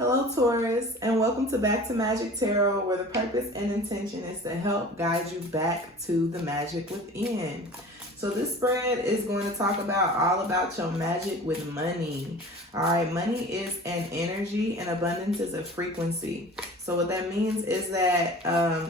Hello, Taurus, and welcome to Back to Magic Tarot, where the purpose and intention is to help guide you back to the magic within. So this spread is going to talk about all about your magic with money. All right, money is an energy and abundance is a frequency. So what that means is that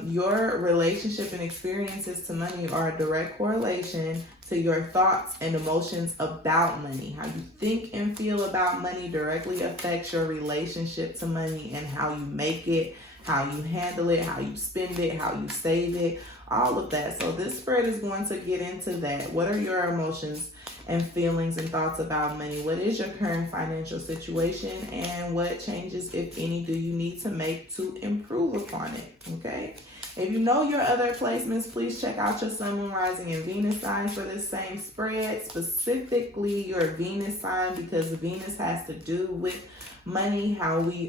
your relationship and experiences to money are a direct correlation to your thoughts and emotions about money. How you think and feel about money directly affects your relationship to money and how you make it, how you handle it, how you spend it, how you save it, all of that. So this spread is going to get into that. What are your emotions and feelings and thoughts about money? What is your current financial situation, and what changes, if any, do you need to make to improve upon it? Okay. If you know your other placements, please check out your Sun, Moon, Rising, and Venus signs for this same spread, specifically your Venus sign, because Venus has to do with money, how we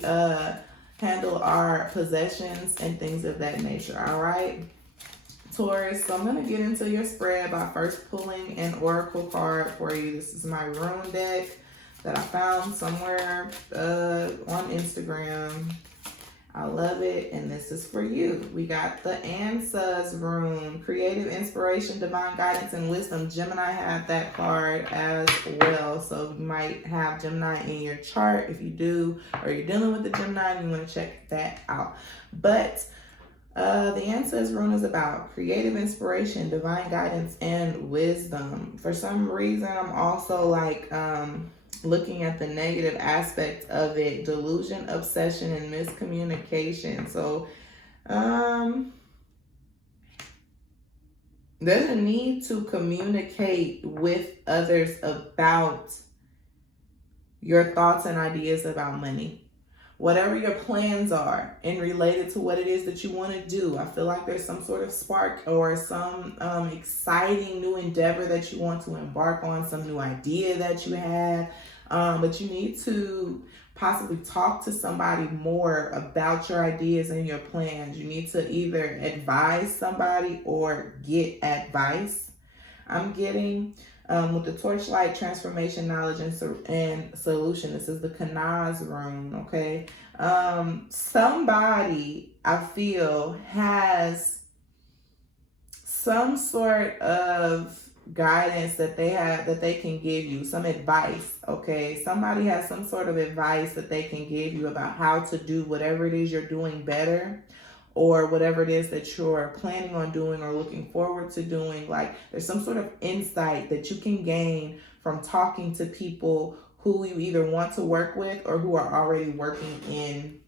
handle our possessions and things of that nature. All right, Taurus. So I'm going to get into your spread by first pulling an oracle card for you. This is my rune deck that I found somewhere on Instagram. I love it, and this is for you. We got the Answers rune, creative inspiration, divine guidance, and wisdom. Gemini had that card as well, so you might have Gemini in your chart. If you do, or you're dealing with the Gemini and you want to check that out. But the Answers rune is about creative inspiration, divine guidance, and wisdom. For some reason, I'm also like looking at the negative aspect of it: delusion, obsession, and miscommunication. So there's a need to communicate with others about your thoughts and ideas about money. Whatever your plans are and related to what it is that you want to do. I feel like there's some sort of spark or some exciting new endeavor that you want to embark on, some new idea that you have. But you need to possibly talk to somebody more about your ideas and your plans. You need to either advise somebody or get advice. I'm getting with the torchlight, transformation, knowledge, and solution. This is the Kanaz rune, okay? Somebody, I feel, has some sort of guidance that they have, that they can give you, some advice, okay? Somebody has some sort of advice that they can give you about how to do whatever it is you're doing better, or whatever it is that you're planning on doing or looking forward to doing. Like, there's some sort of insight that you can gain from talking to people who you either want to work with or who are already working in,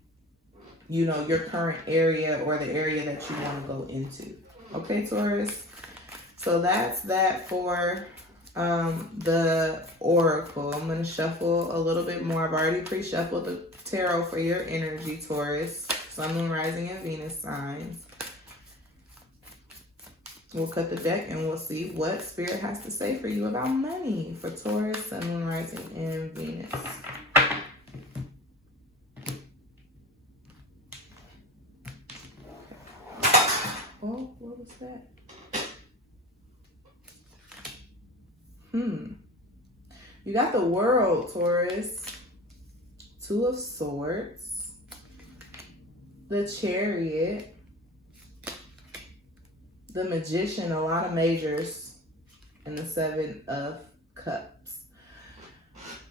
you know, your current area or the area that you want to go into. Okay, Taurus? So that's that for the oracle. I'm going to shuffle a little bit more. I've already pre-shuffled the tarot for your energy, Taurus. Sun, Moon, Rising, and Venus signs. We'll cut the deck and we'll see what Spirit has to say for you about money for Taurus, Sun, Moon, Rising, and Venus. Oh, what was that? You got the World, Taurus. Two of Swords. The Chariot. The Magician, a lot of majors. And the Seven of Cups.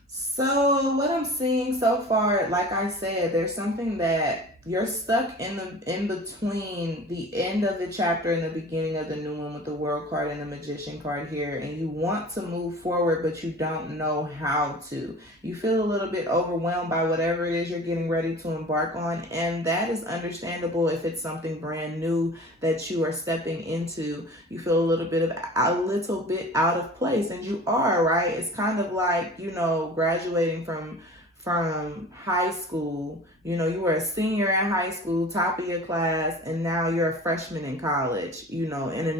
So what I'm seeing so far, like I said, there's something that you're stuck in between the end of the chapter and the beginning of the new one with the World card and the Magician card here, and you want to move forward, but you don't know how to. You feel a little bit overwhelmed by whatever it is you're getting ready to embark on, and that is understandable if it's something brand new that you are stepping into. You feel a little bit out of place, and you are, right? It's kind of like, you know, graduating from high school. You know, you were a senior in high school, top of your class, and now you're a freshman in college, you know, in a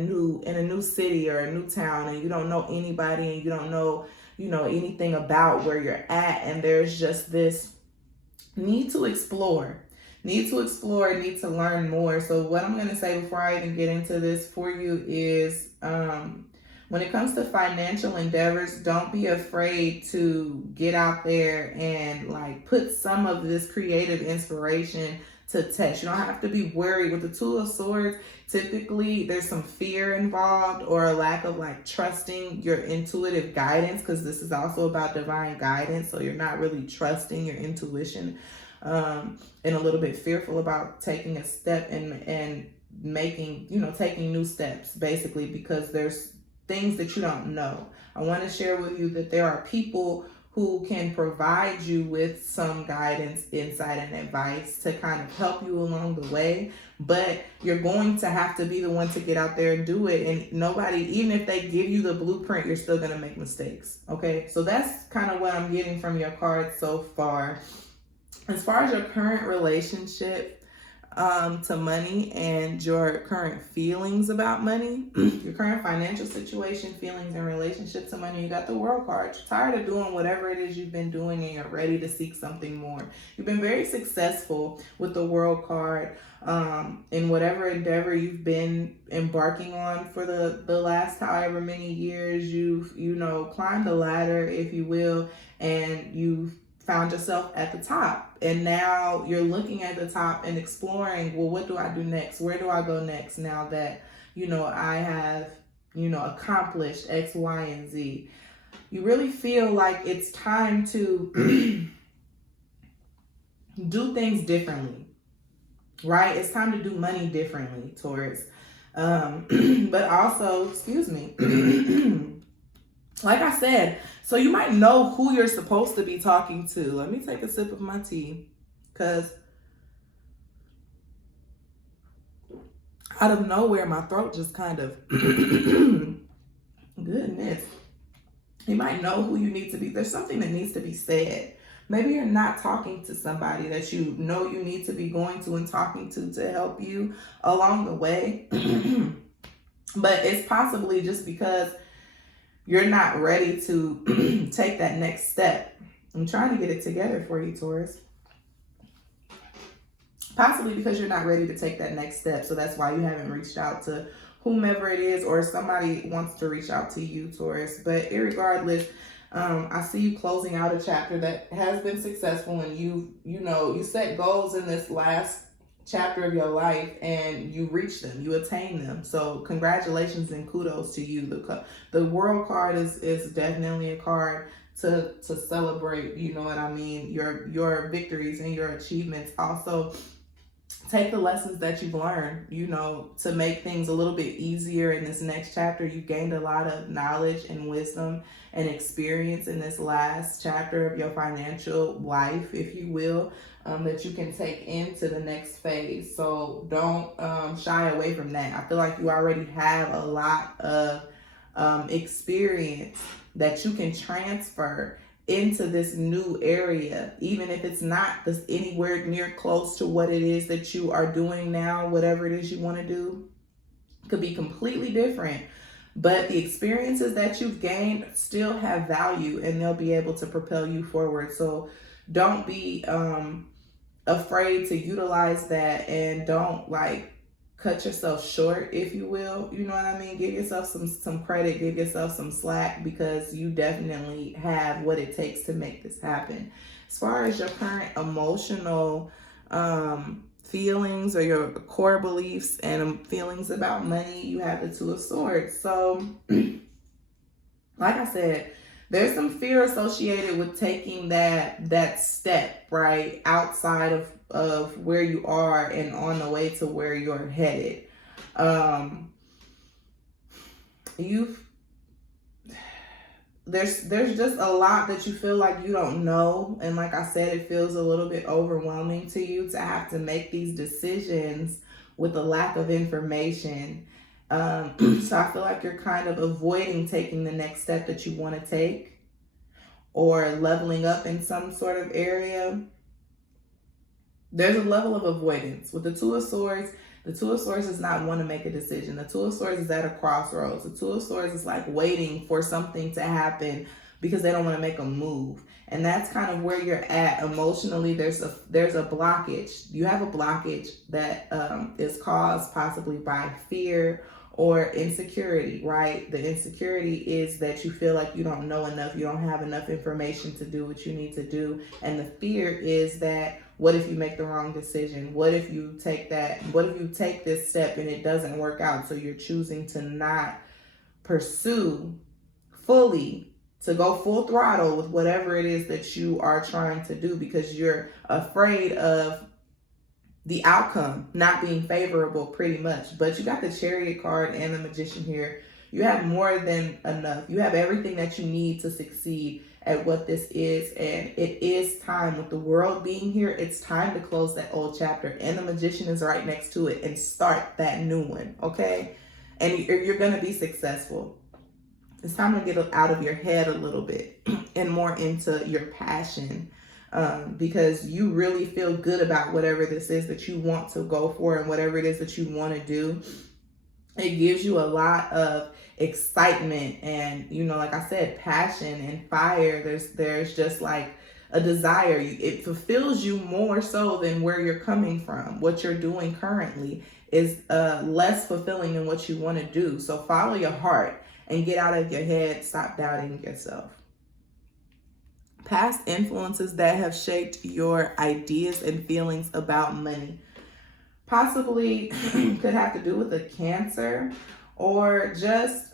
new city or a new town, and you don't know anybody, and you don't know, you know, anything about where you're at, and there's just this need to explore, need to learn more. So what I'm going to say before I even get into this for you is When it comes to financial endeavors, don't be afraid to get out there and like put some of this creative inspiration to test. You don't have to be worried. With the Two of Swords, typically there's some fear involved or a lack of like trusting your intuitive guidance, because this is also about divine guidance. So you're not really trusting your intuition, and a little bit fearful about taking a step and making, taking new steps, basically, because there's things that you don't know. I want to share with you that there are people who can provide you with some guidance, insight, and advice to kind of help you along the way. But you're going to have to be the one to get out there and do it. And nobody, even if they give you the blueprint, you're still going to make mistakes. Okay, so that's kind of what I'm getting from your cards so far. As far as your current relationship to money and your current feelings about money, your current financial situation, feelings, and relationship to money, you got the World card. You're tired of doing whatever it is you've been doing and you're ready to seek something more. You've been very successful with the World card in whatever endeavor you've been embarking on for the last however many years. You've, climbed the ladder, if you will, and you've found yourself at the top, and now you're looking at the top and exploring, well, what do I do next? Where do I go next now that I have accomplished X, Y, and Z? You really feel like it's time to do things differently, right? It's time to do money differently, Taurus. But also, excuse me, like I said, so you might know who you're supposed to be talking to. Let me take a sip of my tea, because out of nowhere, my throat just kind of, goodness. You might know who you need to be. There's something that needs to be said. Maybe you're not talking to somebody that you know you need to be going to and talking to help you along the way. But it's possibly just because you're not ready to take that next step. I'm trying to get it together for you, Taurus. Possibly because you're not ready to take that next step. So that's why you haven't reached out to whomever it is, or somebody wants to reach out to you, Taurus. But irregardless, I see you closing out a chapter that has been successful, and you set goals in this last chapter of your life and you reach them, you attain them. So congratulations and kudos to you. The World card is definitely a card to celebrate, you know what I mean, your victories and your achievements. Also, take the lessons that you've learned, to make things a little bit easier in this next chapter. You gained a lot of knowledge and wisdom and experience in this last chapter of your financial life, if you will, that you can take into the next phase. So don't shy away from that. I feel like you already have a lot of experience that you can transfer into this new area, even if it's not anywhere near close to what it is that you are doing now. Whatever it is you want to do could be completely different, but the experiences that you've gained still have value and they'll be able to propel you forward. So don't be afraid to utilize that, and don't cut yourself short, if you will. You know what I mean? Give yourself some credit, give yourself some slack, because you definitely have what it takes to make this happen. As far as your current emotional feelings or your core beliefs and feelings about money, you have the Two of Swords. So like I said, there's some fear associated with taking that step, right, outside of where you are and on the way to where you're headed. There's just a lot that you feel like you don't know, and like I said, it feels a little bit overwhelming to you to have to make these decisions with a lack of information. So I feel like you're kind of avoiding taking the next step that you want to take, or leveling up in some sort of area. There's a level of avoidance. With the Two of Swords, the Two of Swords does not want to make a decision. The Two of Swords is at a crossroads. The Two of Swords is like waiting for something to happen because they don't want to make a move. And that's kind of where you're at emotionally. There's a blockage. You have a blockage that is caused possibly by fear or insecurity, right? The insecurity is that you feel like you don't know enough, you don't have enough information to do what you need to do. And the fear is that, what if you make the wrong decision? What if you take this step and it doesn't work out? So you're choosing to not pursue fully, to go full throttle with whatever it is that you are trying to do, because you're afraid of the outcome not being favorable, pretty much. But you got the Chariot card and the Magician here. You have more than enough. You have everything that you need to succeed at what this is. And it is time, with the world being here, it's time to close that old chapter. And the Magician is right next to it, and start that new one, okay? And you're going to be successful. It's time to get out of your head a little bit and more into your passion. Because you really feel good about whatever this is that you want to go for, and whatever it is that you want to do. It gives you a lot of excitement and, like I said, passion and fire. There's just like a desire. It fulfills you more so than where you're coming from. What you're doing currently is less fulfilling than what you want to do. So follow your heart and get out of your head. Stop doubting yourself. Past influences that have shaped your ideas and feelings about money. Possibly could have to do with a Cancer, or just,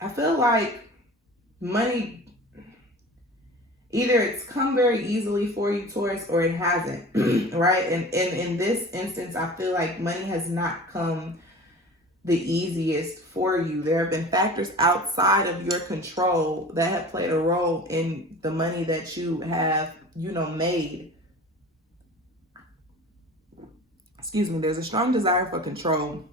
I feel like money, either it's come very easily for you, Taurus, or it hasn't, right? And in this instance, I feel like money has not come the easiest for you. There have been factors outside of your control that have played a role in the money that you have, made. Excuse me. There's a strong desire for control,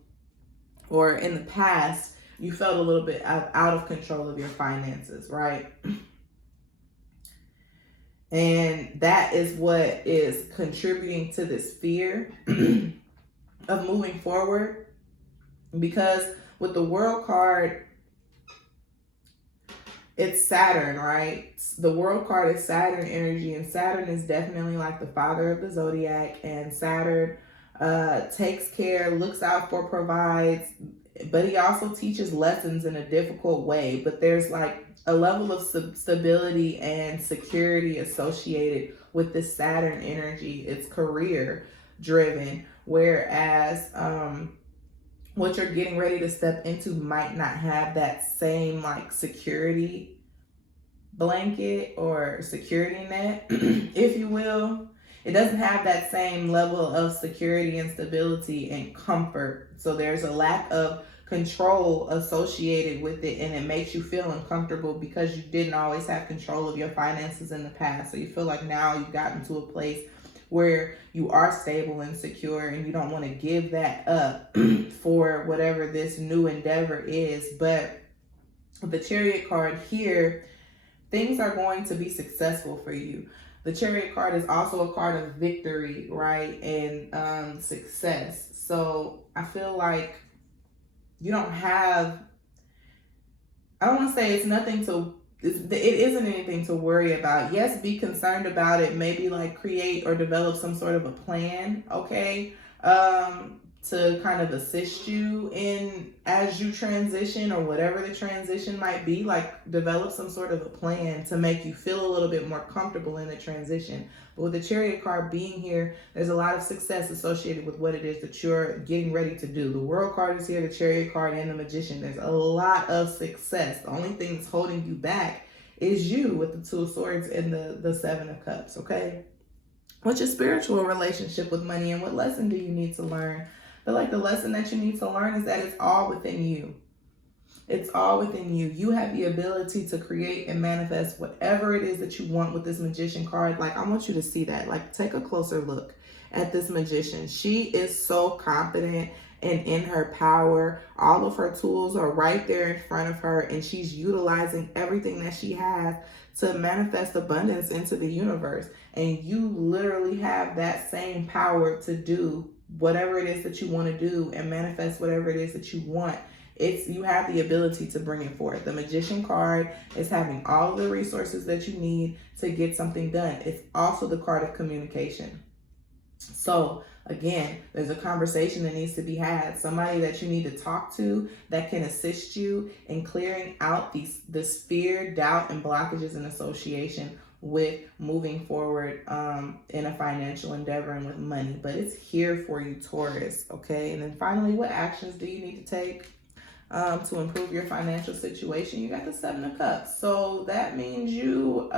or in the past, you felt a little bit out of control of your finances, right? And that is what is contributing to this fear of moving forward. Because with the World card, it's Saturn, right? The World card is Saturn energy, and Saturn is definitely like the father of the zodiac. And Saturn takes care, looks out for, provides, but he also teaches lessons in a difficult way. But there's like a level of stability and security associated with this Saturn energy. It's career driven, whereas what you're getting ready to step into might not have that same like security blanket or security net, if you will. It doesn't have that same level of security and stability and comfort. So there's a lack of control associated with it, and it makes you feel uncomfortable because you didn't always have control of your finances in the past. So you feel like now you've gotten to a place where you are stable and secure, and you don't want to give that up for whatever this new endeavor is. But with the Chariot card here, things are going to be successful for you. The Chariot card is also a card of victory, right? And success. So I feel like you don't have, I don't want to say it's nothing to, it isn't anything to worry about. Yes, be concerned about it. Maybe like create or develop some sort of a plan, okay? To kind of assist you in as you transition, or whatever the transition might be. Like develop some sort of a plan to make you feel a little bit more comfortable in the transition. But with the Chariot card being here, there's a lot of success associated with what it is that you're getting ready to do. The World card is here, the Chariot card, and the Magician. There's a lot of success. The only thing that's holding you back is you, with the Two of Swords and the Seven of Cups, okay? What's your spiritual relationship with money, and what lesson do you need to learn? But like the lesson that you need to learn is that it's all within you. It's all within you. You have the ability to create and manifest whatever it is that you want with this Magician card. Like, I want you to see that. Like, take a closer look at this Magician. She is so confident and in her power. All of her tools are right there in front of her, and she's utilizing everything that she has to manifest abundance into the universe. And you literally have that same power to do whatever it is that you want to do and manifest whatever it is that you want. You have the ability to bring it forth. The Magician card is having all of the resources that you need to get something done. It's also the card of communication. So Again, there's a conversation that needs to be had. Somebody that you need to talk to that can assist you in clearing out this fear, doubt, and blockages in association with moving forward in a financial endeavor and with money. But it's here for you, Taurus, okay? And then finally, what actions do you need to take to improve your financial situation? You got the Seven of Cups. So that means you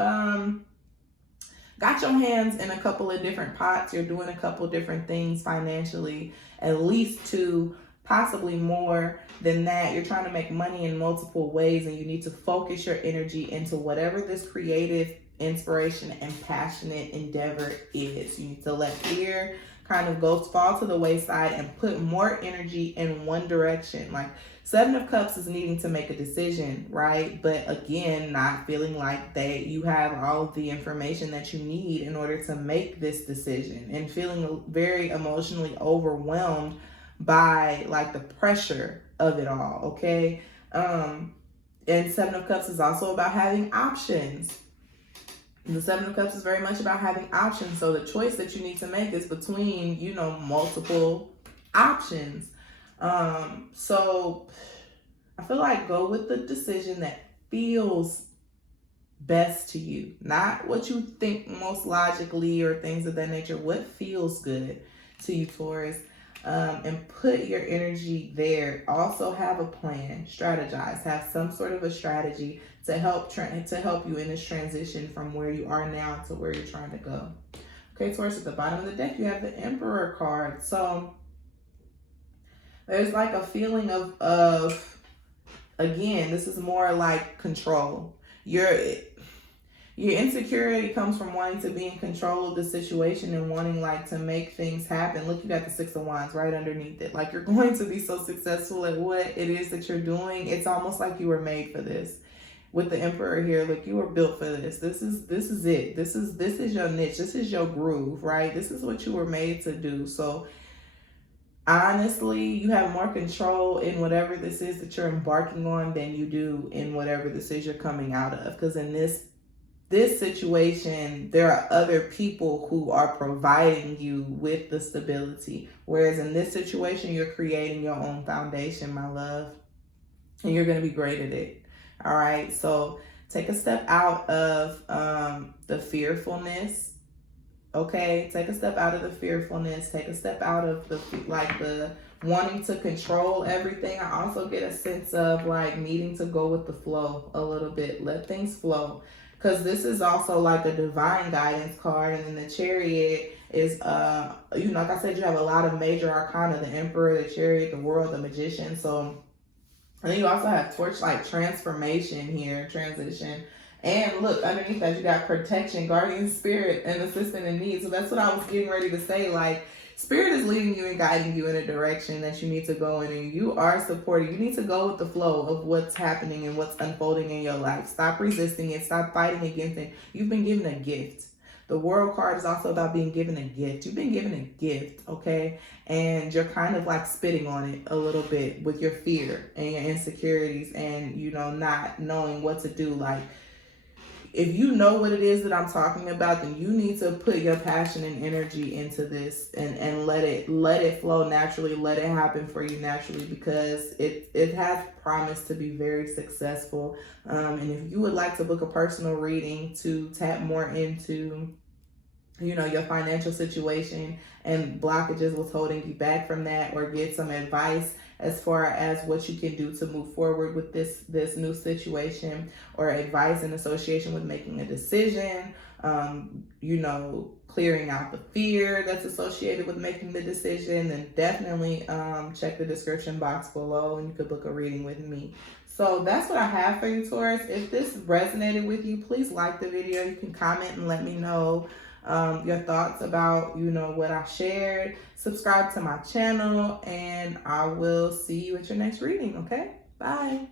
got your hands in a couple of different pots. You're doing a couple different things financially, at least two, possibly more than that. You're trying to make money in multiple ways, and you need to focus your energy into whatever this creative inspiration and passionate endeavor is. You need to let fear kind of fall to the wayside and put more energy in one direction. Like Seven of Cups is needing to make a decision, right? But again, not feeling like you have all of the information that you need in order to make this decision, and feeling very emotionally overwhelmed by like the pressure of it all, okay? And Seven of Cups is also about having options. The Seven of Cups is very much about having options. So the choice that you need to make is between, multiple options. So I feel like go with the decision that feels best to you, not what you think most logically or things of that nature. What feels good to you, Taurus? And put your energy there. Also have a plan, strategize, have some sort of a strategy to help you in this transition from where you are now to where you're trying to go. Okay, Taurus, at the bottom of the deck, you have the Emperor card. So there's like a feeling of again, this is more like control. Your insecurity comes from wanting to be in control of the situation and wanting like to make things happen. Look, you got the Six of Wands right underneath it. Like you're going to be so successful at what it is that you're doing. It's almost like you were made for this. With the Emperor here, like you were built for this. This is it. This is your niche. This is your groove, right? This is what you were made to do. So honestly, you have more control in whatever this is that you're embarking on than you do in whatever this is you're coming out of. Because in this situation, there are other people who are providing you with the stability. Whereas in this situation, you're creating your own foundation, my love. And you're going to be great at it. All right. So take a step out of the fearfulness. Okay. Take a step out of the fearfulness. Take a step out of the wanting to control everything. I also get a sense of like needing to go with the flow a little bit. Let things flow. Because this is also like a divine guidance card. And then the Chariot is, like I said, you have a lot of major arcana, the Emperor, the Chariot, the World, the Magician. So, and then you also have Torchlight, transformation here, transition. And look, underneath that, you got protection, guardian spirit, and assistant in need. So that's what I was getting ready to say. Like, Spirit is leading you and guiding you in a direction that you need to go in, and you are supporting. You need to go with the flow of what's happening and what's unfolding in your life. Stop resisting it. Stop fighting against it. You've been given a gift. The World card is also about being given a gift. You've been given a gift, okay? And you're kind of like spitting on it a little bit with your fear and your insecurities and, not knowing what to do. Like, if you know what it is that I'm talking about, then you need to put your passion and energy into this and let it flow naturally. Let it happen for you naturally, because it has promised to be very successful. And if you would like to book a personal reading to tap more into your financial situation and blockages, what's holding you back from that, or get some advice as far as what you can do to move forward with this new situation, or advice in association with making a decision, clearing out the fear that's associated with making the decision, then definitely check the description box below and you could book a reading with me. So that's what I have for you, Taurus. If this resonated with you, please like the video. You can comment and let me know your thoughts about what I shared. Subscribe to my channel, and I will see you at your next reading. Okay, bye.